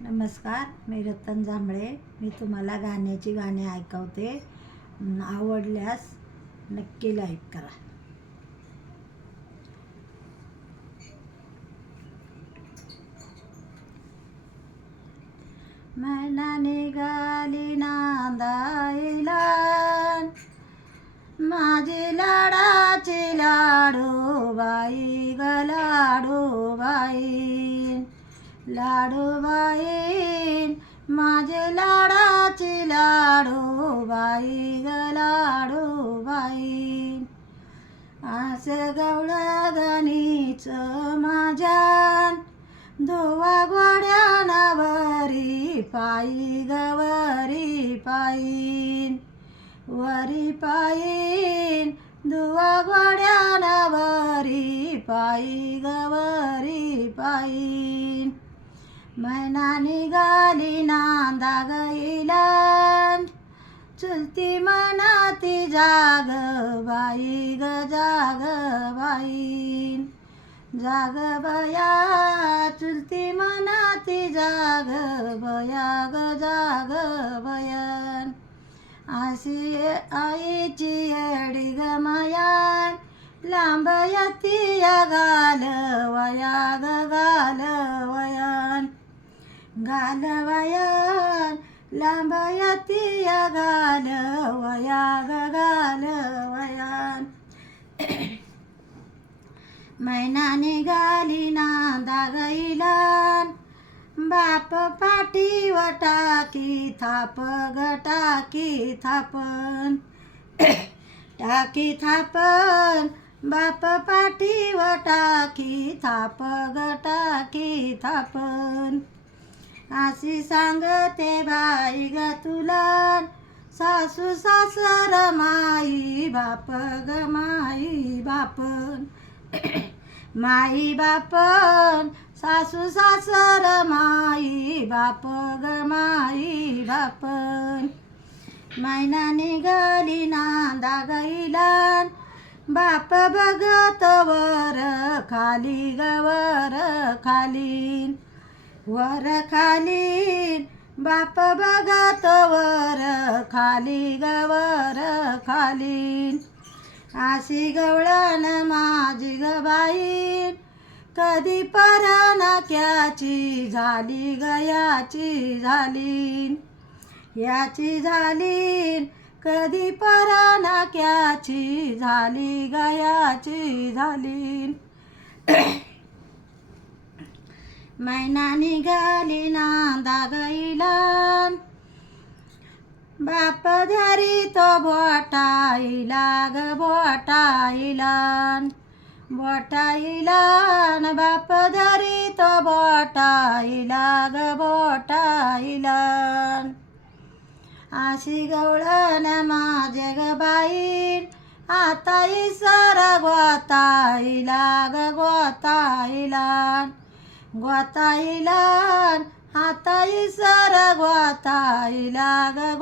नमस्कार मी रतन जांभळे. मी तुम्हाला गाण्याची गाणी ऐकवते. आवडल्यास नक्की लाईक करा. मैना निघाली नांदाईला माझी लाडाची लाडू बाई ग लाडू बाई. लाडूबाईन माझे लाडाची लाडूबाई ग लाडूबाईन आस गवळं गणीच माझ्या धोवा गोड्यानावरी पायी गवरी पायीन. वरी पायीन धुवा गोड्यानावरी पायी गवरी पायीन. मैना निघाली नांदा गईला चुलती मनाती जाग बाई ग जाग बाई. जाग बया चुलती मनाती जाग बया ग जाग बयान आशी आईची येडी ग माया. लांब यती गाल वया ग गाल वयान घालवया यती वया ग मैना निघाली नांदा गैलान बाप पाठी टाकी थाप ग टाकी थापन. टाकी थापन बाप पाठी टाकी थाप ग टाकी थापन. अशी सांगते बाई ग तुला. सासू सासर माई बाप ग माई बापन. माई बापन. सासू सासर माई बाप ग माई बापन. मैना निघाली नांदा गईलान बाप बघत वर खाली गवर खालीन वर खाली बाप बघत वर खाली गवर खाली आशी गवळण माझी ग बाई कधी परानाक्याची झाली गयाची झाली. याची झाली कधी परानाक्याची झाली गयाची झाली. मैना निघाली नांदा गईलान बाप धरी तो बोटाईला ग बोटाईलान बोटाईलान बाप धरी तो बोटाईला ग बोटाईलान आशी गवळण माझे ग बाई आता इसर गोताईला ग गोताईलान ग्वाताईला हाताई इसर ग्वाताईला ग